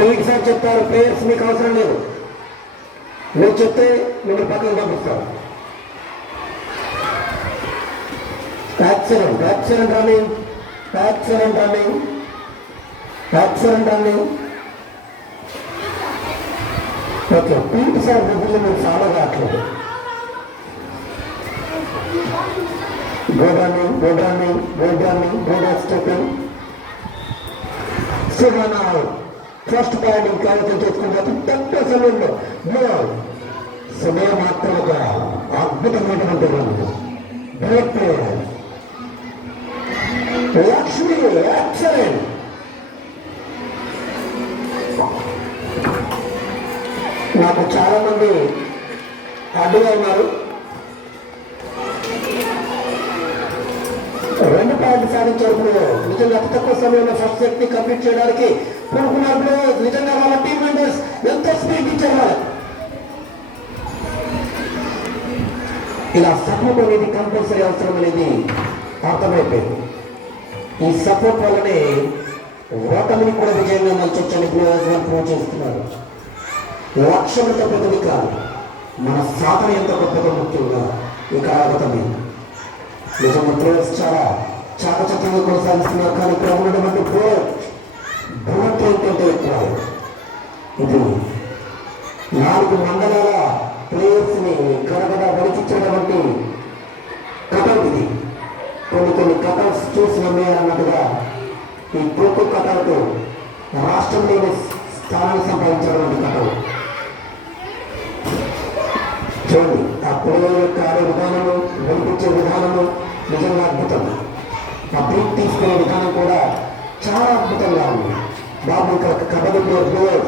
PT sir చెప్తారు, players మీకు అవసరం లేదు, మీరు చెప్తే మిమ్మల్ని పక్కన పంపిస్తారు. Accident accident running accident running accident running. Okay, PT sir దగ్గర మీరు చాలా రావట్లేదు. Good running, good running, good running, good stepping. Still out. First batting కైవసం చేసుకున్న తక్కువ సమయంలో సమయం మాత్రం ఒక అద్భుతమైనటువంటి run. Great player Lakshmi, excellent. నాకు చాలా మంది అడ్డుగా ఉన్నారు. 2 పాయింట్లు సాధించారు. నిజంగా అతి తక్కువ సమయంలో ఫస్ట్ సెట్ ని కంప్లీట్ చేయడానికి పూనుకున్నప్పుడు నిజంగా వాళ్ళ టీం మెంబర్స్ ఎంతో స్పీడ్ ఇచ్చారు. ఇలా సపోర్ట్ అనేది కంపల్సరీ అవసరం అనేది అర్థమైపోయింది. ఈ సపోర్ట్ వల్లనే ఓటమిని కూడా విజయంగా మలచొచ్చని ప్రూవ్ చేస్తున్నారు. లక్ష్యంతో పెద్దది కాదు, మన సాధన ఎంత గొప్పగా ముఖ్యంగా ఇక్కడ అవగతమైంది. నిజంగా ప్లేయర్స్ చాలా చాకచక్యంగా కొనసాగిస్తున్నారు. కానీ ఇక్కడ ఉన్నటువంటి బుల్లెట్ ఏంటంటే ఎక్కువ ఇది 4 మండలాల ప్లేయర్స్ ని గడగడ వడికించేటువంటి కటౌట్. ఇది కొన్ని కటౌట్స్ చూసి నమ్మేయాలన్నట్టుగా ఈ ఖోఖో కటౌట్ రాష్ట్రంలోని స్థానాన్ని సంపాదించినటువంటి కటౌట్. చూడండి, ఆ ప్లేయర్ యొక్క ఆడే విధానము, వినిపించే విధానము నిజంగా అద్భుతం. ఆ బ్రేక్ తీసుకునే విధానం కూడా చాలా అద్భుతంగా ఉంది. బాబు ఇక్కడ కబడ్డీ ప్లేయర్